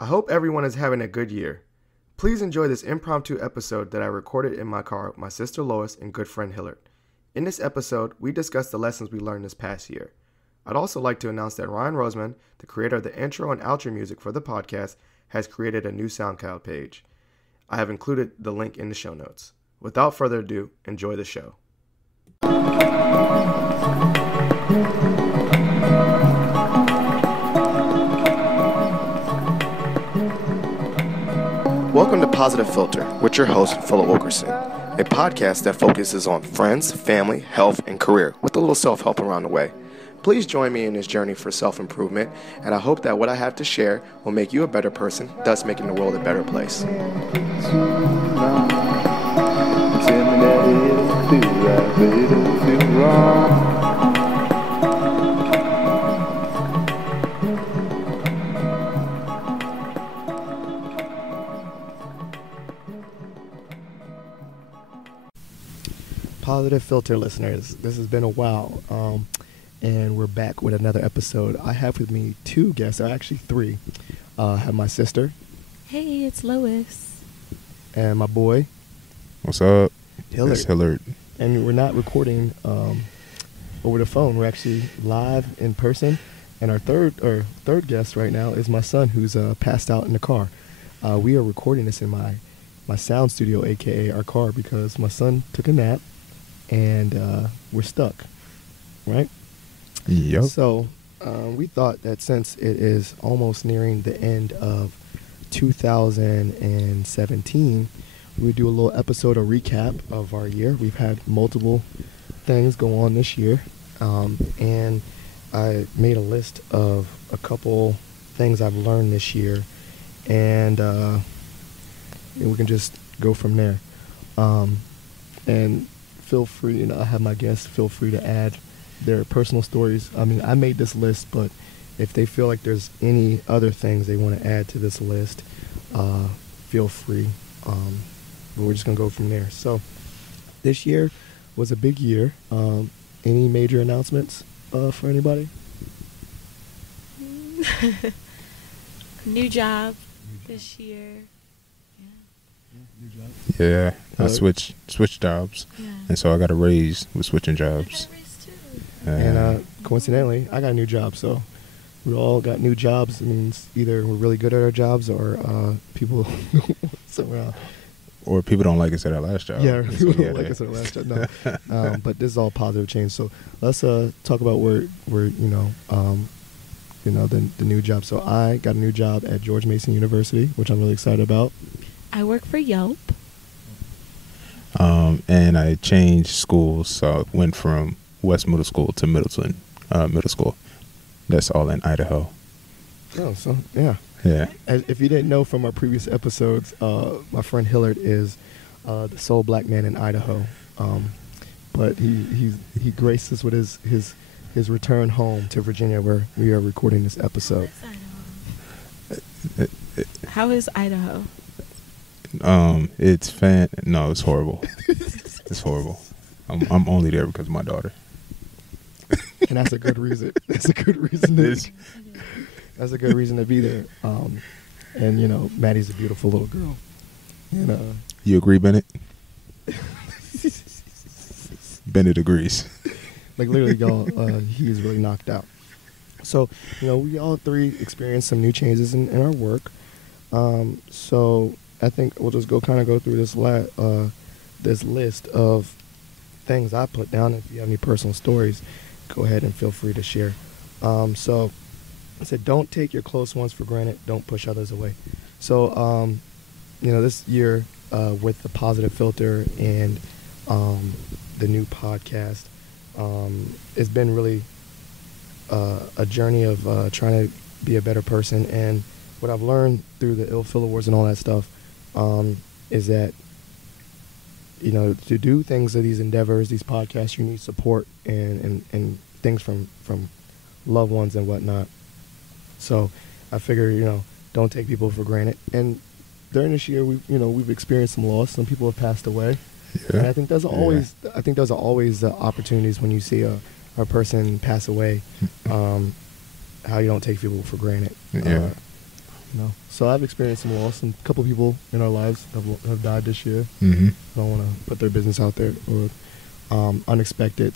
I hope everyone is having a good year. Please enjoy this impromptu episode that I recorded in my car with my sister Lois and good friend Hillard. In this episode, we discuss the lessons we learned this past year. I'd also like to announce that Ryan Roseman, the creator of the intro and outro music for the podcast, has created a new SoundCloud page. I have included the link in the show notes. Without further ado, enjoy the show. Welcome to Positive Philter with your host, Philip Wilkerson, a podcast that focuses on friends, family, health, and career with a little self-help around the way. Please join me in this journey for self-improvement, and I hope that what I have to share will make you a better person, thus making the world a better place. Positive Philter listeners, this has been a while, and we're back with another episode. I have with me two guests, or actually three. I have my sister. Hey, it's Lois. And my boy. What's up? Hillard. It's Hillard. And we're not recording over the phone. We're actually live in person. And our third guest right now is my son, who's passed out in the car. We are recording this in my sound studio, aka our car, because my son took a nap. And we're stuck, right? Yep. So we thought that since it is almost nearing the end of 2017, we would do a little episode, a recap of our year. We've had multiple things go on this year, and I made a list of a couple things I've learned this year, and we can just go from there. And feel free, I have my guests, feel free to add their personal stories. I mean, I made this list, but if they feel like there's any other things they want to add to this list, feel free. But we're just going to go from there. So this year was a big year. Any major announcements for anybody? New job this year. New job. Yeah, I switched jobs, and so I got a raise with switching jobs. I got a raise too. And coincidentally, I got a new job, so we all got new jobs. It means either we're really good at our jobs, or people somewhere else. Or people don't like us at our last job. Yeah, people don't like us at our last job. No, but this is all positive change. So let's talk about where the new job. So I got a new job at George Mason University, which I'm really excited about. I work for Yelp. And I changed schools, so I went from West Middle School to Middleton Middle School. That's all in Idaho. Oh, so yeah. Yeah. If you didn't know from our previous episodes, my friend Hillard is the sole black man in Idaho. But he graced us with his return home to Virginia, where we are recording this episode. How is Idaho? It's horrible. It's horrible. I'm only there because of my daughter. And that's a good reason. That's a good reason to be there. And Maddie's a beautiful little girl. And you agree, Bennett? Bennett agrees. Like literally, y'all, he's really knocked out. So we all three experienced some new changes in our work. So I think we'll just go through this this list of things I put down. If you have any personal stories, go ahead and feel free to share. So I said, don't take your close ones for granted. Don't push others away. So, this year with the Positive Philter and the new podcast, it's been really a journey of trying to be a better person. And what I've learned through the Ill Phil Awards and all that stuff is that, to do things of these endeavors, these podcasts, you need support and things from loved ones and whatnot. So I figure, don't take people for granted. And during this year, we've experienced some loss. Some people have passed away. Yeah. And I think those are always opportunities when you see a person pass away. How you don't take people for granted. Yeah. So I've experienced some loss, and a couple people in our lives have died this year. Mm-hmm. I don't want to put their business out there, or some unexpected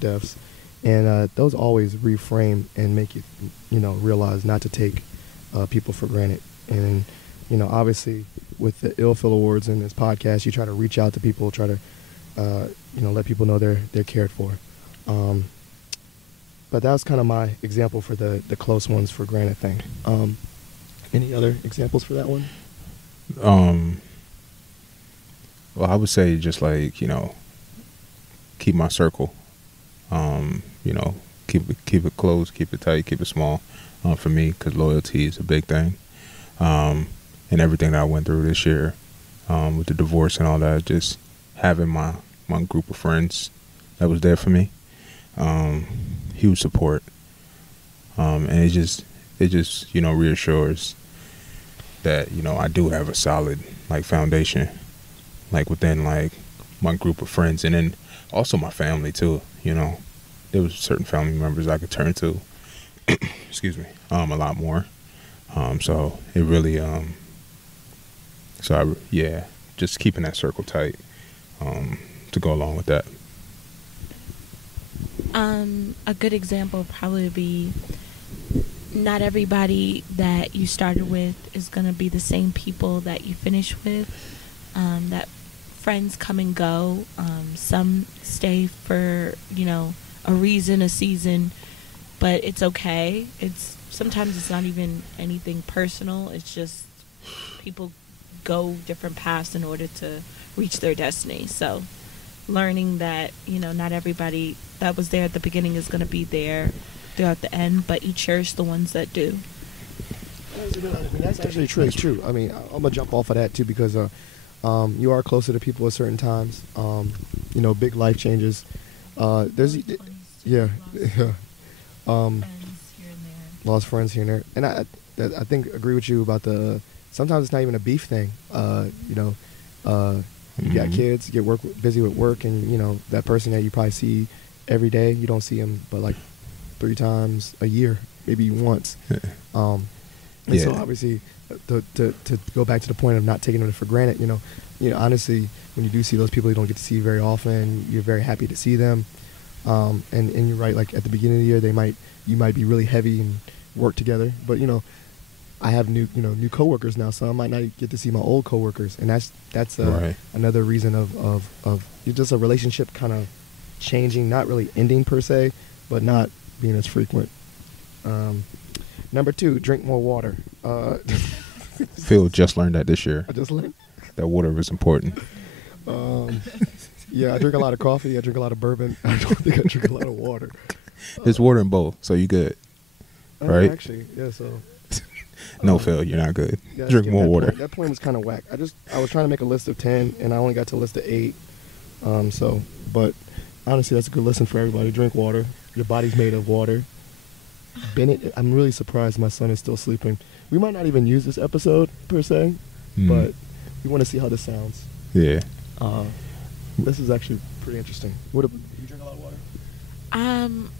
deaths, and those always reframe and make you, realize not to take people for granted. And obviously, with the Ill Phil Awards and this podcast, you try to reach out to people, try to let people know they're cared for. But that was kind of my example for the close ones for granted thing. Any other examples for that one? Well, I would say just like, keep my circle. Keep it close, keep it tight, keep it small. For me, because loyalty is a big thing. And everything that I went through this year, with the divorce and all that, just having my group of friends that was there for me, huge support. And it just reassures that, I do have a solid foundation, within my group of friends, and then also my family too. There was certain family members I could turn to, excuse me, a lot more. So it really, just keeping that circle tight, to go along with that. A good example would probably be, not everybody that you started with is going to be the same people that you finish with. That friends come and go. Some stay for, a reason, a season, but it's okay. Sometimes it's not even anything personal. It's just people go different paths in order to reach their destiny. So learning that, not everybody that was there at the beginning is going to be there throughout the end, but you cherish the ones that do. That's actually true. I mean, I'm gonna jump off of that too, because you are closer to people at certain times. Big life changes. There's lost friends here and there, and I think agree with you about sometimes it's not even a beef thing. You got kids, you get busy with work, and that person that you probably see every day, you don't see them but 3 times a year, maybe once. So obviously, to go back to the point of not taking them for granted, honestly, when you do see those people you don't get to see very often, you're very happy to see them. And you're right, at the beginning of the year, you might be really heavy and work together, but I have new coworkers now, so I might not get to see my old coworkers, and that's right. Another reason of just a relationship kind of changing, not really ending per se, but not being as frequent. Number 2, drink more water. Phil just learned that this year. I just learned that water is important. Yeah, I drink a lot of coffee. I drink a lot of bourbon. I don't think I drink a lot of water. There's water in both, so you good, right? Actually, yeah. So. No, Phil, you're not good. Yeah, Drink more water. That point was kind of whack. I was trying to make a list of 10, and I only got to a list of 8. But honestly, that's a good lesson for everybody. Drink water. Your body's made of water. Bennett, I'm really surprised my son is still sleeping. We might not even use this episode per se, but we want to see how this sounds. Yeah. This is actually pretty interesting. You drink a lot of water?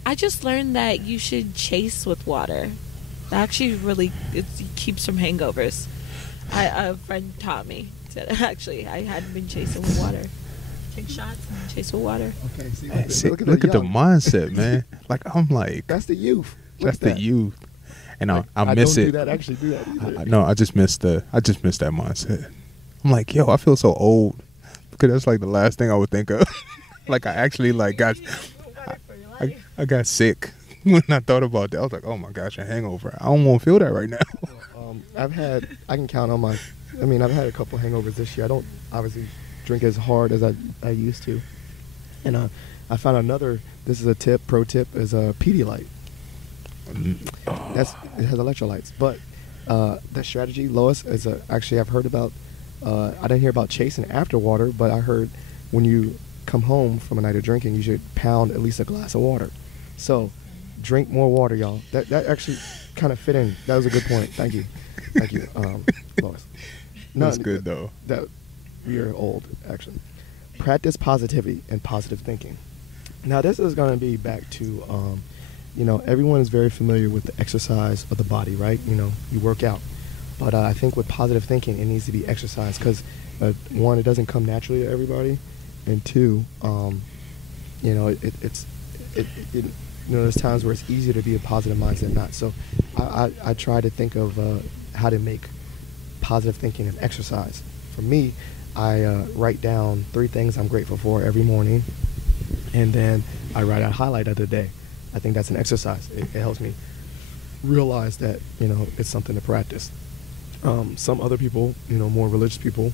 I just learned that you should chase with water. That actually really it keeps from hangovers. A friend taught me. Said actually I hadn't been chasing with water. Take shots and chase with water. Okay, see, look at the mindset, man. I'm like, that's the youth. That's the youth. And I miss it. I don't do that either. No, I just miss that mindset. I'm like, yo, I feel so old, because that's the last thing I would think of. I actually got I got sick when I thought about that. I was like, oh my gosh, a hangover. I don't want to feel that right now. I've had a couple hangovers this year. I don't obviously drink as hard as I used to. And I found another, this is a pro tip, is a Pedialyte. It has electrolytes. But that strategy, Lois, is actually I've heard about, I didn't hear about chasing after water, but I heard when you come home from a night of drinking, you should pound at least a glass of water. So drink more water, y'all. That actually kind of fit in. That was a good point. Thank you, Lois. That's good though. That we are old, actually. Practice positivity and positive thinking. Now this is going to be back to, everyone is very familiar with the exercise of the body, right? You work out. But I think with positive thinking, it needs to be exercised because, one, it doesn't come naturally to everybody, and two, you know, there's times where it's easier to be a positive mindset than not. So I try to think of how to make positive thinking an exercise. For me, I write down 3 things I'm grateful for every morning, and then I write a highlight of the day. I think that's an exercise. It helps me realize that, you know, it's something to practice. Some other people, you know, more religious people,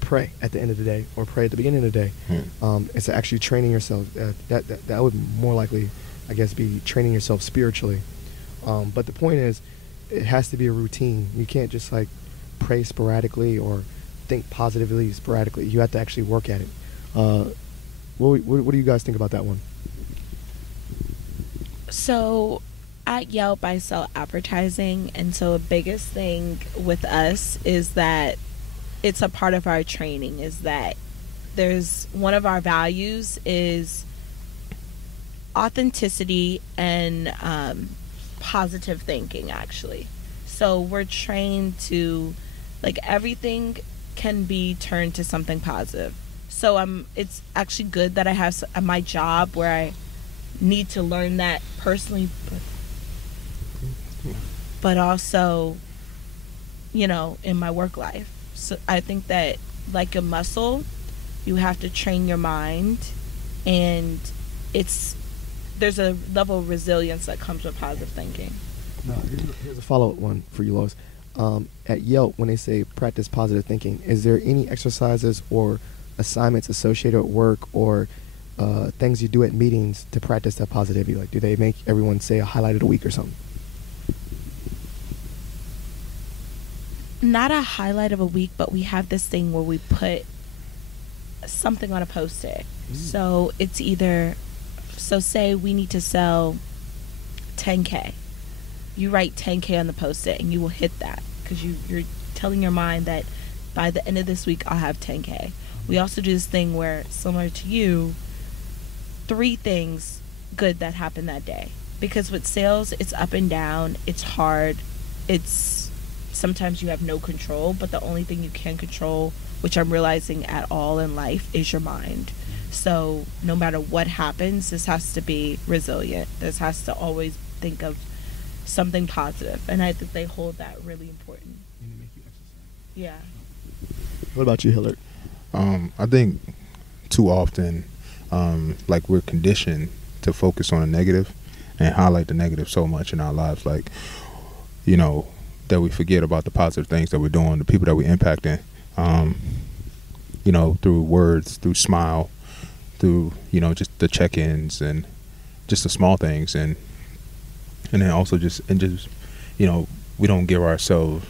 pray at the end of the day or pray at the beginning of the day. It's actually training yourself. That would more likely, I guess, be training yourself spiritually. But the point is, it has to be a routine. You can't just like pray sporadically or think positively sporadically. You have to actually work at it. What do you guys think about that one? So at Yelp, I sell advertising, and so the biggest thing with us is that it's a part of our training, is that there's one of our values is authenticity and positive thinking, actually. So we're trained to, like, everything can be turned to something positive. So it's actually good that I have my job where I need to learn that personally, but also, you know, in my work life. So I think that, like a muscle, you have to train your mind, and there's a level of resilience that comes with positive thinking. No, here's a follow-up one for you, Lois. At Yelp, when they say practice positive thinking, is there any exercises or assignments associated with work or things you do at meetings to practice that positivity? Like, do they make everyone say a highlight of the week or something? Not a highlight of a week, but we have this thing where we put something on a post-it. So it's either, so say we need to sell 10K. You write 10K on the post-it and you will hit that because you're telling your mind that by the end of this week I'll have 10K. We also do this thing where, similar to you, 3 things good that happened that day. Because with sales, it's up and down, it's hard, sometimes you have no control, but the only thing you can control, which I'm realizing at all in life, is your mind. So no matter what happens, this has to be resilient. This has to always think of something positive. And I think they hold that really important. Yeah. What about you, Hillard? I think too often, like, we're conditioned to focus on the negative and highlight the negative so much in our lives, like, you know, that we forget about the positive things that we're doing, the people that we're impacting, you know, through words, through smile, through, you know, just the check-ins and just the small things. And then also just, you know, we don't give ourselves,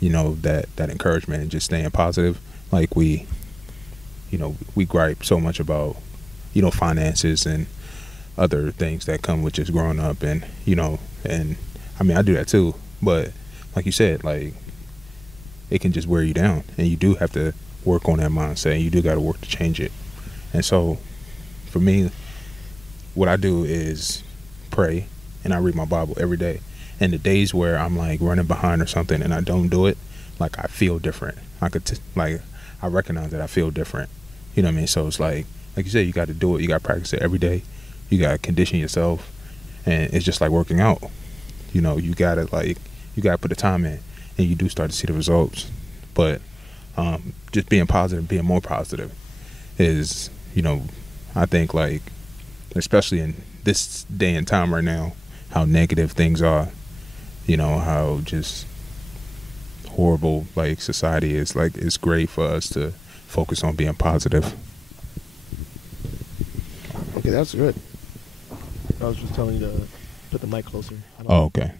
you know, that encouragement and just staying positive. Like, we gripe so much about, you know, finances and other things that come with just growing up, and, you know, and I mean, I do that too. But like you said, like, it can just wear you down, and you do have to work on that mindset, and you do got to work to change it. And so for me, what I do is pray, and I read my Bible every day. And the days where I'm like running behind or something and I don't do it, like, I feel different. I recognize that I feel different. You know what I mean? So it's like you said, you got to do it. You got to practice it every day. You got to condition yourself, and it's just like working out. You know, you got to put the time in, and you do start to see the results. But just being positive, being more positive is, you know, I think, like, especially in this day and time right now, how negative things are, you know, how just horrible, like, society is. Like, it's great for us to focus on being positive. Okay, that's good. I was just telling you to put the mic closer. Oh, okay.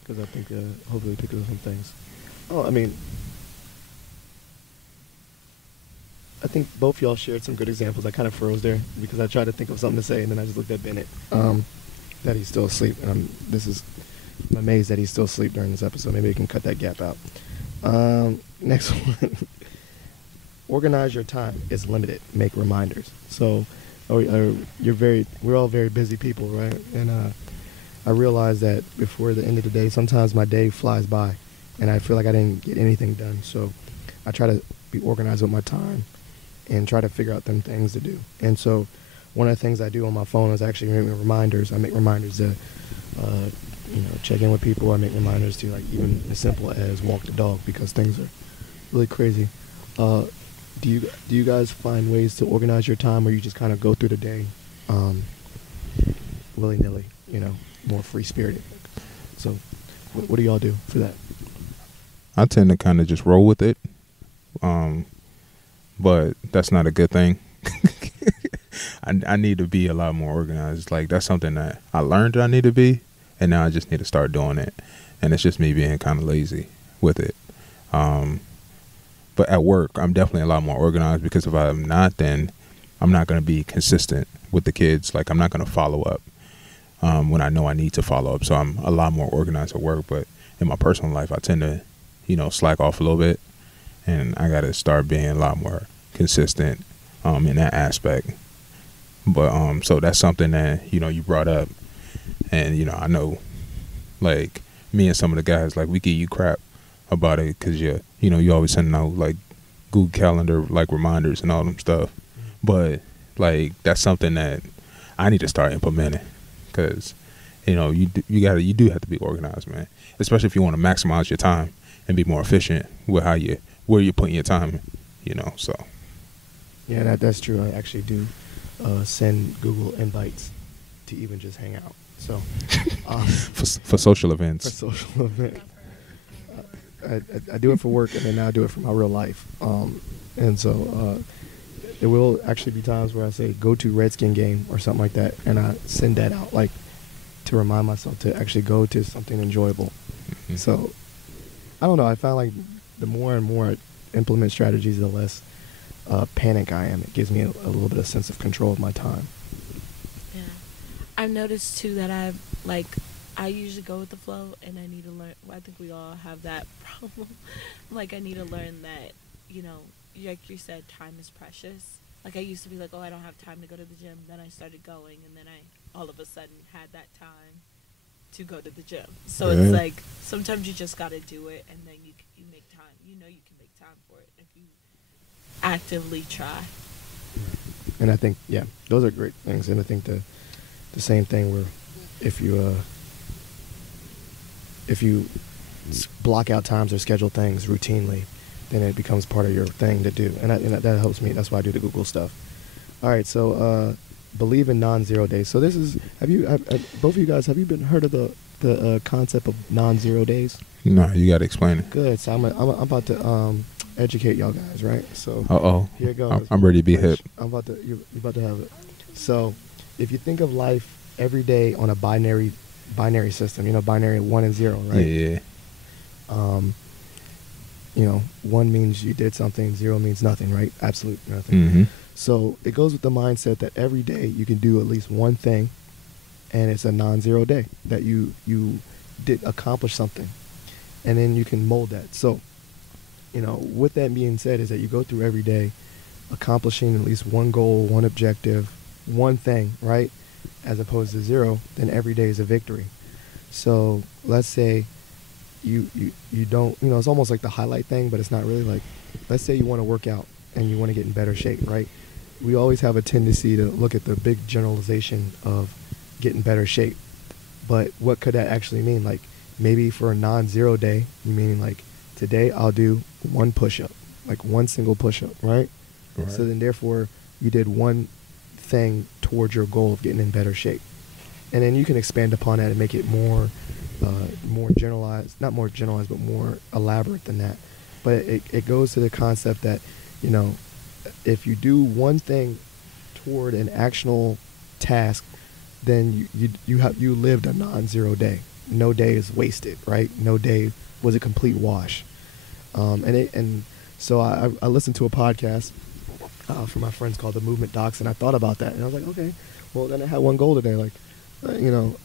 Because I think hopefully pick up some things. Oh, I mean, I think both y'all shared some good examples. I kind of froze there because I tried to think of something to say, and then I just looked at Bennett. That he's still asleep, and I'm amazed that he's still asleep during this episode. Maybe we can cut that gap out. Next one. Organize your time. It's limited. Make reminders. So we're all very busy people, right? And I realized that before the end of the day, sometimes my day flies by, and I feel like I didn't get anything done. So I try to be organized with my time and try to figure out them things to do. And so one of the things I do on my phone is actually make reminders. I make reminders to, check in with people. I make reminders to, like, even as simple as walk the dog, because things are really crazy. Do you guys find ways to organize your time, or you just kind of go through the day willy-nilly, more free-spirited? So what do y'all do for that? I tend to kind of just roll with it, but that's not a good thing. I need to be a lot more organized. Like, that's something that I learned that I need to be, and now I just need to start doing it. And it's just me being kind of lazy with it. But at work, I'm definitely a lot more organized, because if I'm not, then I'm not going to be consistent with the kids. Like, I'm not going to follow up when I know I need to follow up. So I'm a lot more organized at work. But in my personal life, I tend to, slack off a little bit. And I got to start being a lot more consistent in that aspect. But so that's something that, you brought up. And, I know, like, me and some of the guys, like, we give you crap about it, because you always send out, like, Google Calendar, like, reminders and all them stuff. But, like, that's something that I need to start implementing, because you do have to be organized, man, especially if you want to maximize your time and be more efficient with where you're putting your time, so yeah, that's true. I actually do send Google invites to even just hang out, so for social events. For social events. I do it for work, and then now I do it for my real life. And so there will actually be times where I say, go to Redskin game or something like that, and I send that out, like, to remind myself to actually go to something enjoyable. Mm-hmm. So I don't know. I found like the more and more I implement strategies, the less panic I am. It gives me a little bit of sense of control of my time. Yeah. I've noticed, too, that I usually go with the flow, and I need to learn. Well, I think we all have that problem. Like, I need to learn that, like you said, time is precious. Like, I used to be like, oh, I don't have time to go to the gym. Then I started going, and then I all of a sudden had that time to go to the gym. So It's like, sometimes you just got to do it, and then you make time. You can make time for it if you actively try. And I think, yeah, those are great things. And I think the same thing where if you block out times or schedule things routinely, then it becomes part of your thing to do. And that helps me. That's why I do the Google stuff. All right, so believe in non-zero days. So this is, both of you guys, have you heard of the concept of non-zero days? No, you got to explain it. Good. So I'm about to educate y'all guys, right? So here it goes. I'm ready to be hip. You're about to have it. So if you think of life every day on a binary system, binary 1 and 0, right? Yeah. 1 means you did something, 0 means nothing, right? Absolute nothing. Mm-hmm. So it goes with the mindset that every day you can do at least one thing, and it's a non-zero day that you did accomplish something, and then you can mold that. So, with that being said, is that you go through every day accomplishing at least one goal, one objective, one thing, right? As opposed to 0, then every day is a victory. So let's say you don't, it's almost like the highlight thing, but it's not really. Like, let's say you want to work out and you want to get in better shape, right? We always have a tendency to look at the big generalization of getting better shape. But what could that actually mean? Like, maybe for a non-zero day, meaning like, today I'll do one push-up, like one single push-up, right? So then therefore you did one thing towards your goal of getting in better shape. And then you can expand upon that and make it more generalized, not more generalized, but more elaborate than that. But it goes to the concept that, if you do one thing toward an actionable task, then you lived a non-zero day. No day is wasted, right? No day was a complete wash. So I listened to a podcast from my friends called the Movement Docs, and I thought about that, and I was like, okay, well, then I had one goal today. Like, I didn't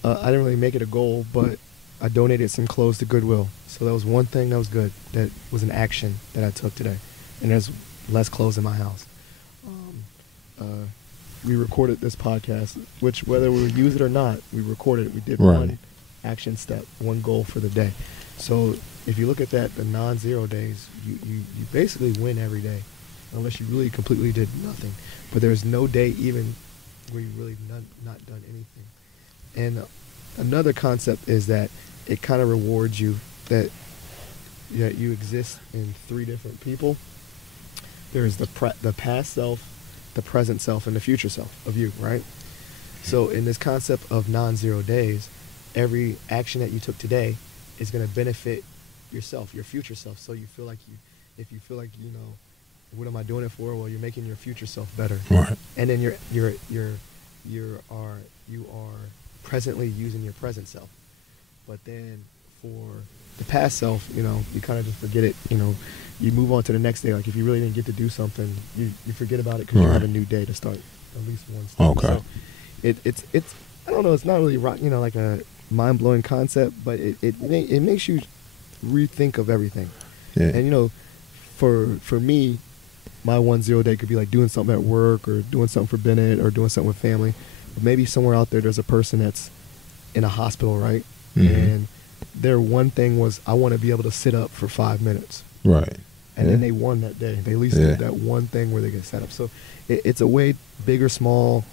really make it a goal, but I donated some clothes to Goodwill. So that was one thing that was good. That was an action that I took today. And there's less clothes in my house. We recorded this podcast, which whether we use it or not, we recorded it. We did one action step, one goal for the day. So if you look at that, the non-zero days, you basically win every day, unless you really completely did nothing. But there's no day even where you really not done anything. And another concept is that it kind of rewards you that you exist in three different people. There's the past self, the present self, and the future self of you, right? So in this concept of non-zero days, every action that you took today is going to benefit yourself, your future self. So you feel like if you feel like, what am I doing it for? Well, you're making your future self better. Right. And then you are presently using your present self. But then for the past self, you kind of just forget it. You move on to the next day. Like if you really didn't get to do something, you forget about it because you have a new day to start at least one step. Okay. So it's I don't know. It's not really like a mind blowing concept, but it makes you rethink of everything. Yeah. And for me, my 1-0 day could be like doing something at work or doing something for Bennett or doing something with family. But maybe somewhere out there's a person that's in a hospital, right? Mm-hmm. And their one thing was, I want to be able to sit up for 5 minutes. Right. And then they won that day. They at least did that one thing where they get set up. So it's a way big or small,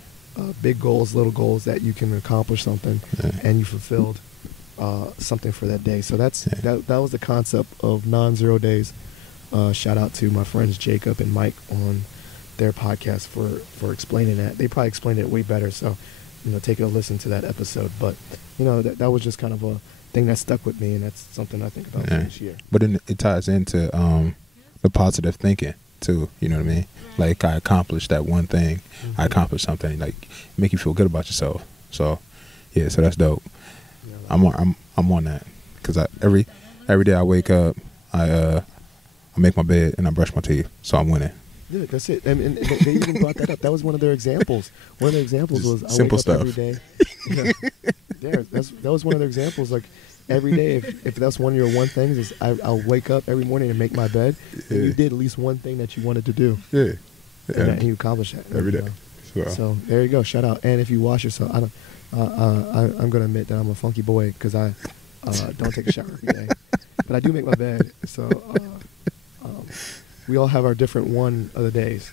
big goals, little goals that you can accomplish something and you fulfilled something for that day. So that was the concept of non-zero days. Shout out to my friends Jacob and Mike on their podcast for explaining that. They probably explained it way better. So, take a listen to that episode. But, that was just kind of a thing that stuck with me, and that's something I think about this year. But then it ties into the positive thinking too. You know what I mean? Like I accomplished that one thing. Mm-hmm. I accomplished something. Like make you feel good about yourself. So yeah, so that's dope. Yeah, I'm on that because every day I wake up, I make my bed and I brush my teeth. So I'm winning. Yeah, that's it. And they even brought that up. That was one of their examples. One of their examples was I simple wake up stuff every day. That was one of their examples. Like every day, if that's one of your one things, is I'll wake up every morning and make my bed. And you did at least one thing that you wanted to do. Yeah. And you accomplished that every day. So there you go. Shout out. And if you wash yourself, I'm gonna admit that I'm a funky boy because I don't take a shower every day, but I do make my bed. So. We all have our different one of the days.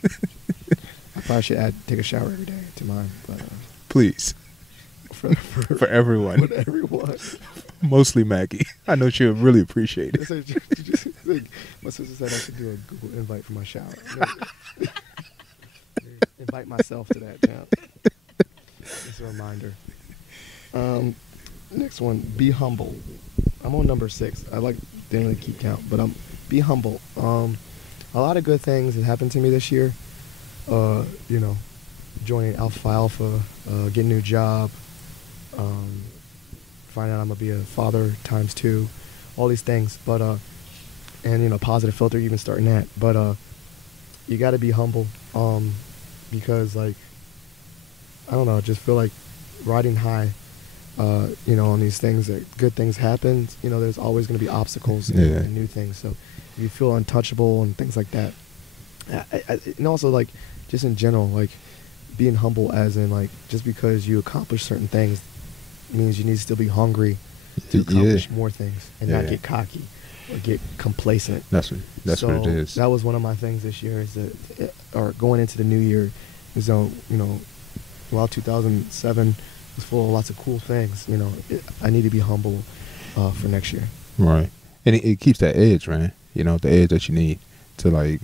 I probably should take a shower every day to mine. But, please. For everyone. For everyone. Mostly Maggie. I know she'll really appreciate it. My sister said I should do a Google invite for my shower. Invite myself to that now. Just a reminder. Next one, be humble. I'm on number 6. I didn't really keep count, but be humble. A lot of good things have happened to me this year. Joining Alpha Alpha, getting a new job, finding out I'm gonna be a father ×2, all these things. But and Positive Philter, even starting that. But you got to be humble, because I don't know, just feel like riding high. On these things, that good things happen. There's always going to be obstacles and new things. So you feel untouchable and things like that. And also, just in general, being humble, as in, just because you accomplish certain things means you need to still be hungry to accomplish more things and not get cocky or get complacent. That's what it is. That was one of my things this year, or going into the new year, is while 2007 was full of lots of cool things, I need to be humble for next year. Right. And it keeps that edge, man. The edge that you need to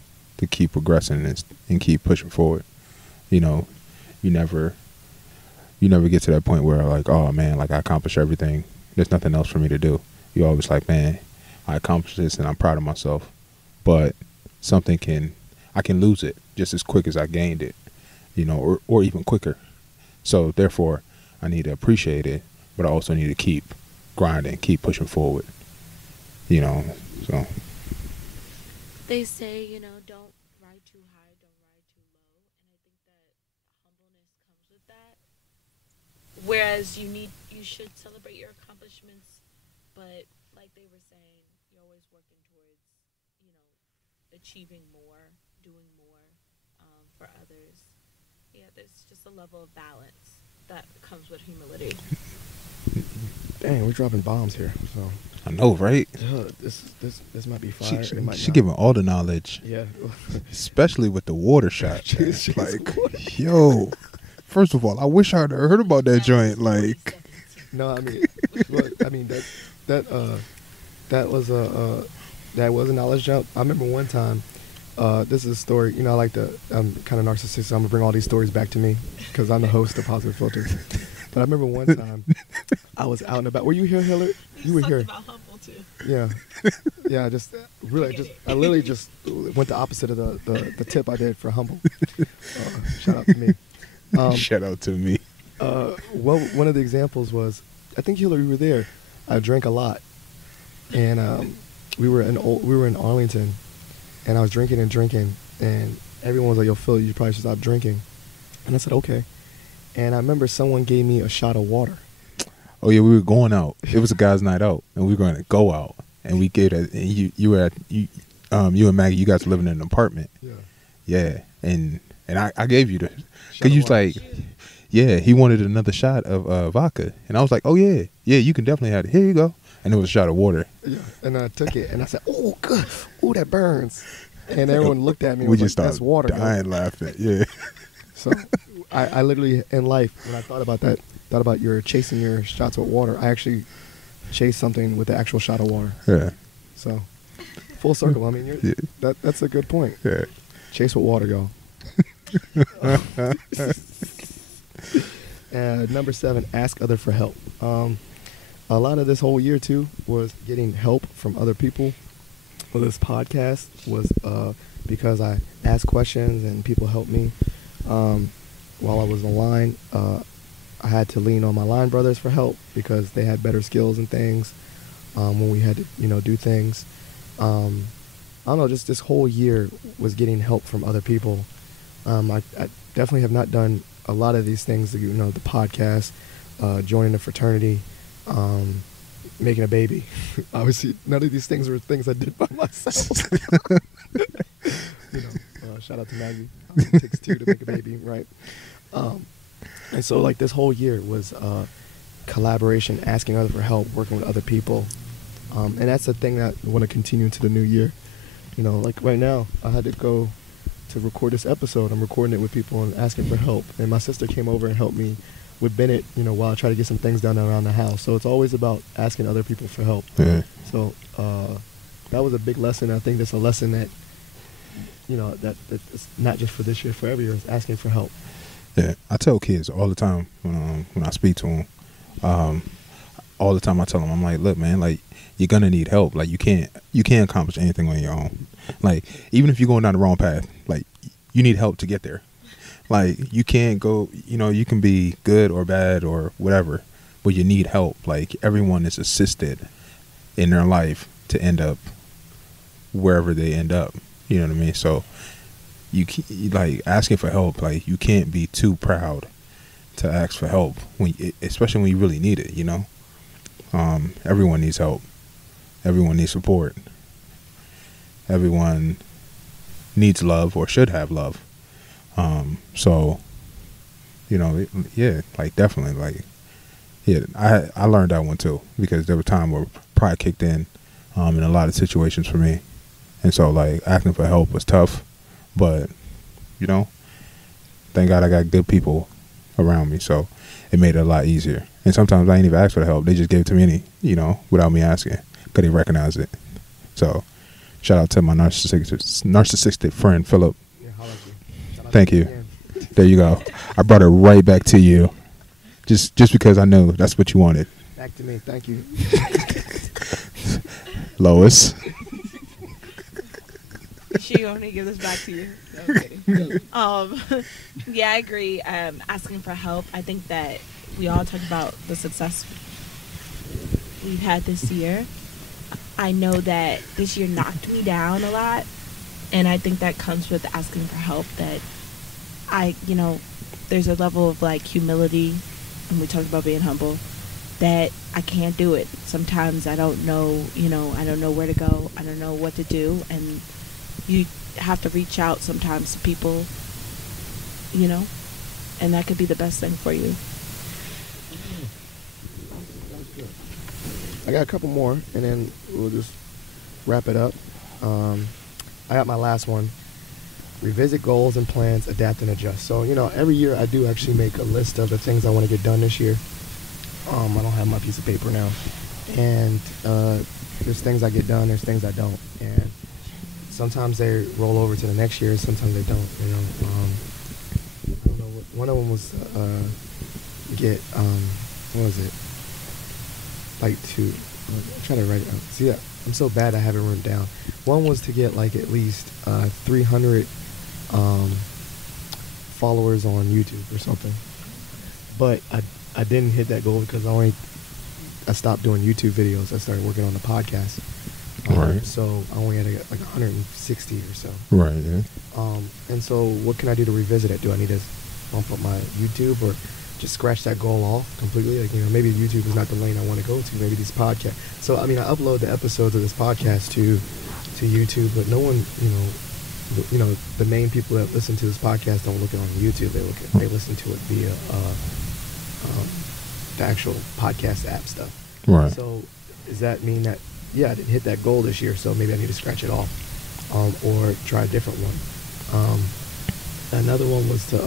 keep progressing and keep pushing forward. You never get to that point where oh man, I accomplished everything. There's nothing else for me to do. You always man, I accomplished this and I'm proud of myself. But I can lose it just as quick as I gained it, or even quicker. So therefore, I need to appreciate it, but I also need to keep grinding, keep pushing forward. So. They say, don't ride too high, don't ride too low. And I think that humbleness comes with that. Whereas you should celebrate your accomplishments, but like they were saying, you're always working towards, achieving more, doing more for others. Yeah, there's just a level of balance that comes with humility. Dang, we're dropping bombs here. So I know, right? this might be fire. She It might not. giving all the knowledge, Yeah. especially with the water shot. Jeez, Like, yo, first of all, I wish I'd heard about that joint. Like, No, I mean, look, I mean that was a knowledge jump. I remember one time. This is a story. You know, I like to. I'm kind of narcissistic. So I'm gonna bring all these stories back to me because I'm the host of Positive Philter. But I remember one time I was out and about. Were you here, Hillard? You were here. About humble too. Yeah, yeah. I literally just went the opposite of the tip I did for humble. Shout out to me. shout out to me. Well, one of the examples was, I think Hillary, you were there. I drank a lot, and we were in Arlington, and I was drinking, and everyone was like, "Yo, Phil, you probably should stop drinking." And I said, "Okay." And I remember someone gave me a shot of water. Oh yeah, we were going out. It was a guy's night out, and we were going to go out. And we gave it. And you and Maggie, you guys were living in an apartment. Yeah. Yeah, and I gave you the, Shot cause you of was water. like, yeah, he wanted another shot of vodka, and I was like, oh yeah, you can definitely have it. Here you go. And it was a shot of water. Yeah. And I took it, and I said, "Oh, good. Oh, that burns." And everyone looked at me. And We was just like, "That's started water." dying laughing. Yeah. So I literally, in life, when I thought about chasing your shots with water, I actually chased something with the actual shot of water. Yeah. So full circle. I mean, Yeah. that's a good point. Yeah. Chase with water, y'all. Number 7, ask other for help. A lot of this whole year too was getting help from other people. Well, this podcast was because I asked questions and people helped me. While I was online, I had to lean on my line brothers for help because they had better skills and things when we had to, do things. I don't know, just this whole year was getting help from other people. I definitely have not done a lot of these things, the podcast, joining a fraternity, making a baby. Obviously, none of these things were things I did by myself. Shout out to Maggie. It takes 2 to make a baby, right? And so, like, this whole year was collaboration, asking others for help, working with other people. And that's the thing that I want to continue into the new year. Like right now, I had to go to record this episode. I'm recording it with people and asking for help. And my sister came over and helped me with Bennett, while I try to get some things done around the house. So it's always about asking other people for help. Yeah. So that was a big lesson. I think that's a lesson that, that it's not just for this year, for every year, it's asking for help. Yeah, I tell kids all the time when I speak to them, all the time I tell them, I'm like, look, man, like, you're gonna need help. Like, you can't accomplish anything on your own. Like, even if you're going down the wrong path, like, you need help to get there. Like, you can't go, you can be good or bad or whatever, but you need help. Like, everyone is assisted in their life to end up wherever they end up. You know what I mean? So like, asking for help, like, you can't be too proud to ask for help especially when you really need it. Everyone needs help. Everyone needs support. Everyone needs love or should have love. So, yeah, like, definitely, like, yeah, I learned that one too, because there were times where pride kicked in a lot of situations for me. And so, like, asking for help was tough, but, thank God I got good people around me, so it made it a lot easier. And sometimes I ain't even ask for the help. They just gave it to me, without me asking, because they recognized it. So, shout out to my narcissistic friend, Philip. Yeah, holla at you. Thank you. There you go. I brought it right back to you, just because I knew that's what you wanted. Back to me. Thank you. Lois. She only give this back to you. No, I'm kidding. Yeah, I agree. Asking for help. I think that we all talk about the success we've had this year. I know that this year knocked me down a lot, and I think that comes with asking for help. That there's a level of, like, humility, and we talked about being humble, that I can't do it. Sometimes I don't know, I don't know where to go. I don't know what to do, and you have to reach out sometimes to people, and that could be the best thing for you. I got a couple more, and then we'll just wrap it up. I got my last one. Revisit goals and plans, adapt and adjust. So, every year I do actually make a list of the things I want to get done this year. I don't have my piece of paper now. And there's things I get done, there's things I don't. And sometimes they roll over to the next year, sometimes they don't, I don't know. One of them was get, what was it? I'm trying to write it out. See, I'm so bad I have it written down. One was to get at least 300 followers on YouTube or something. But I didn't hit that goal because I stopped doing YouTube videos. I started working on the podcast. Right. So I only had 160 or so. Right, yeah. And so what can I do to revisit it? Do I need to bump up my YouTube or just scratch that goal off completely? Maybe YouTube is not the lane I want to go to. Maybe this podcast. So, I upload the episodes of this podcast to YouTube, but no one, the main people that listen to this podcast don't look it on YouTube. They listen to it via the actual podcast app stuff. Right. So does that mean that, I didn't hit that goal this year, so maybe I need to scratch it off or try a different one? Another one was to,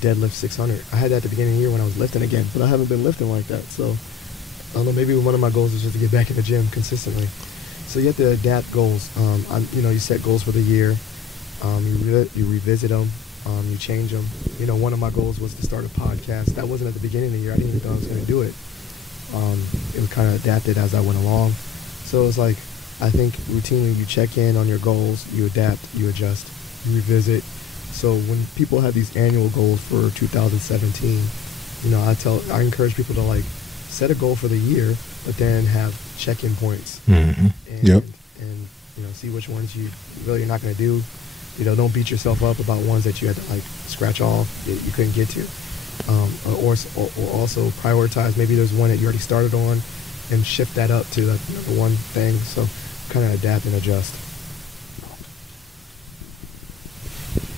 deadlift 600. I had that at the beginning of the year when I was lifting again, but I haven't been lifting like that. So I don't know, maybe one of my goals is just to get back in the gym consistently. So you have to adapt goals. You set goals for the year. You revisit them. You change them. One of my goals was to start a podcast. That wasn't at the beginning of the year. I didn't even know I was going to do it. It was kind of adapted as I went along. So it's I think routinely you check in on your goals, you adapt, you adjust, you revisit. So when people have these annual goals for 2017, I encourage people to set a goal for the year, but then have check-in points. Mm-hmm. And see which ones you really are not going to do. Don't beat yourself up about ones that you had to scratch off that you couldn't get to. Or also prioritize. Maybe there's one that you already started on, and shift that up to the one thing. So kind of adapt and adjust.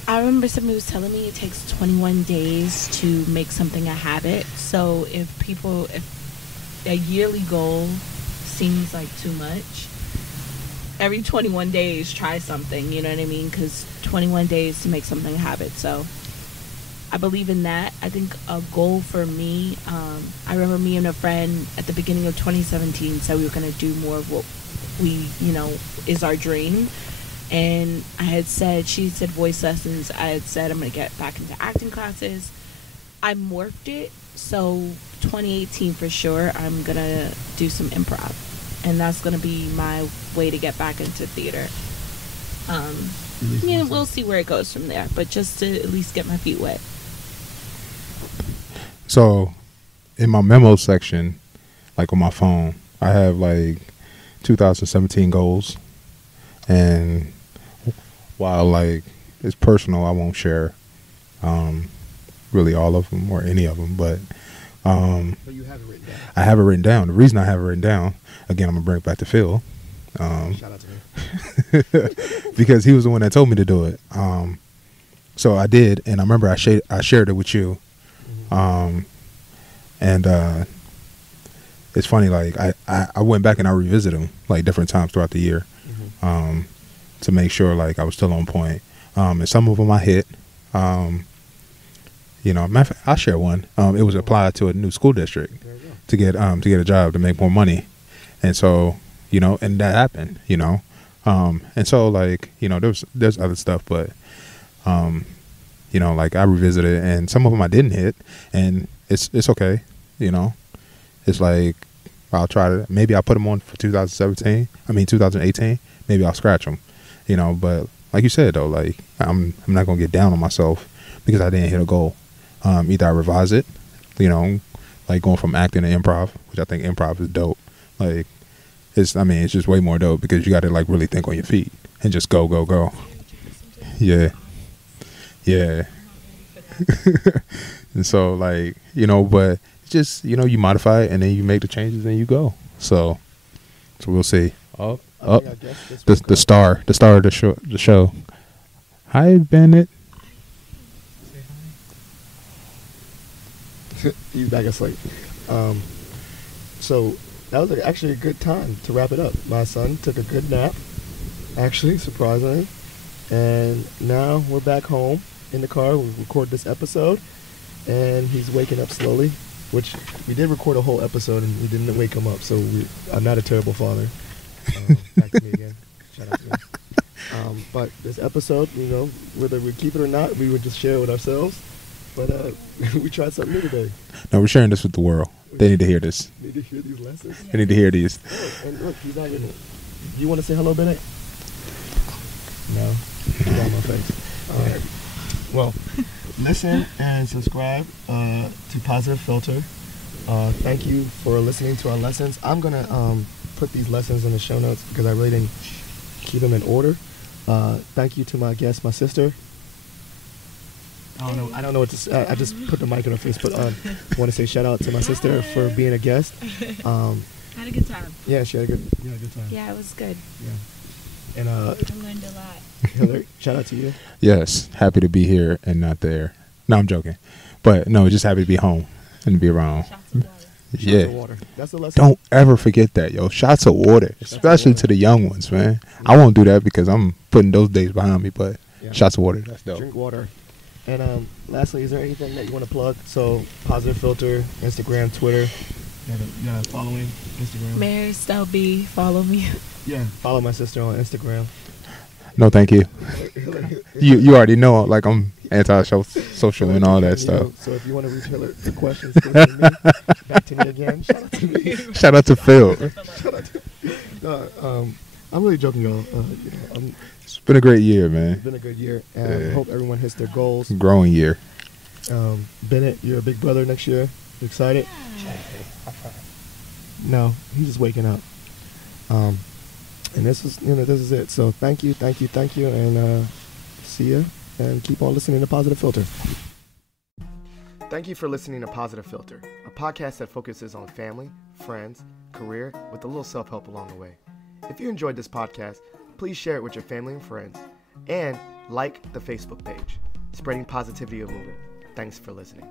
I remember somebody was telling me it takes 21 days to make something a habit. So if a yearly goal seems like too much, every 21 days try something, you know what I mean? Because 21 days to make something a habit. So I believe in that. I think a goal for me, I remember me and a friend at the beginning of 2017 said we were going to do more of what we, is our dream. And I had said, she said voice lessons. I had said I'm going to get back into acting classes. I morphed it. So 2018 for sure, I'm going to do some improv. And that's going to be my way to get back into theater. We'll see where it goes from there. But just to at least get my feet wet. So in my memo section, on my phone, I have 2017 goals. And while it's personal, I won't share really all of them or any of them, but you have it written down. I have it written down. The reason I have it written down, again, I'm gonna bring it back to Phil, shout out to me. because he was the one that told me to do it. So I did, and I remember I shared it with you, and it's funny. I went back and I revisited them different times throughout the year. To make sure I was still on point. And some of them I hit. Matter of fact, I'll share one. It was applied to a new school district to get a job to make more money. And so, and that happened, and so there's other stuff, but I revisited it, and some of them I didn't hit, and it's okay. It's I'll try to, maybe I'll put them on for 2018, maybe I'll scratch them. But like you said though, I'm not gonna get down on myself because I didn't hit a goal. Either I revise it, going from acting to improv, which I think improv is dope. It's just way more dope because you got to really think on your feet and just go. Yeah. And so but it's just you modify it and then you make the changes and you go. So we'll see. The star of the show. Hi, Bennett. He's back asleep. So that was actually a good time to wrap it up. My son took a good nap, actually, surprisingly. And now we're back home in the car. We record this episode, and he's waking up slowly, which we did record a whole episode, and we didn't wake him up, so I'm not a terrible father. Back to me again. Shout out to me. But this episode, whether we keep it or not, we would just share it with ourselves. But we tried something new today. No, we're sharing this with the world. They need to hear this. Need to hear these lessons. They need to hear these. Oh, and look, he's not even. You want to say hello, Bennett? No. He's on my face. All right. Well, listen and subscribe to Positive Philter. Thank you for listening to our lessons. I'm gonna put these lessons in the show notes because I really didn't keep them in order. Thank you to my guest, my sister. I don't know what to say. I just put the mic in her face, but I want to say shout out to my sister for being a guest. Had a good time. Yeah, she had a good time. Yeah, it was good. Yeah. And I learned a lot. Hillard, shout out to you. Yes, happy to be here and not there. No, I'm joking. But no, just happy to be home and to be around. Shots of water. Yeah. Shots of water. That's the lesson. Don't ever forget that, yo. Shots of water, especially to the young ones, man. I won't do that because I'm putting those days behind me, but shots of water, that's dope. Drink water. And lastly, is there anything that you want to plug? So, Positive Philter, Instagram, Twitter. You got a following Instagram? Mary Stell B, follow me. Yeah, follow my sister on Instagram. No, thank you. You already know, like, I'm anti-social and all that stuff. So if you want to reach Hillard for questions, go to me. Back to me again. Shout out to me. Shout out to Phil. Shout out to I'm really joking, y'all. It's been a great year, man. It's been a good year, and I hope everyone hits their goals. Growing year. Bennett, you're a big brother next year. You excited? No, he's just waking up. And this is it. So thank you, and see ya. And keep on listening to Positive Philter. Thank you for listening to Positive Philter, a podcast that focuses on family, friends, career, with a little self-help along the way. If you enjoyed this podcast, please share it with your family and friends, and like the Facebook page, Spreading Positivity of Movement. Thanks for listening.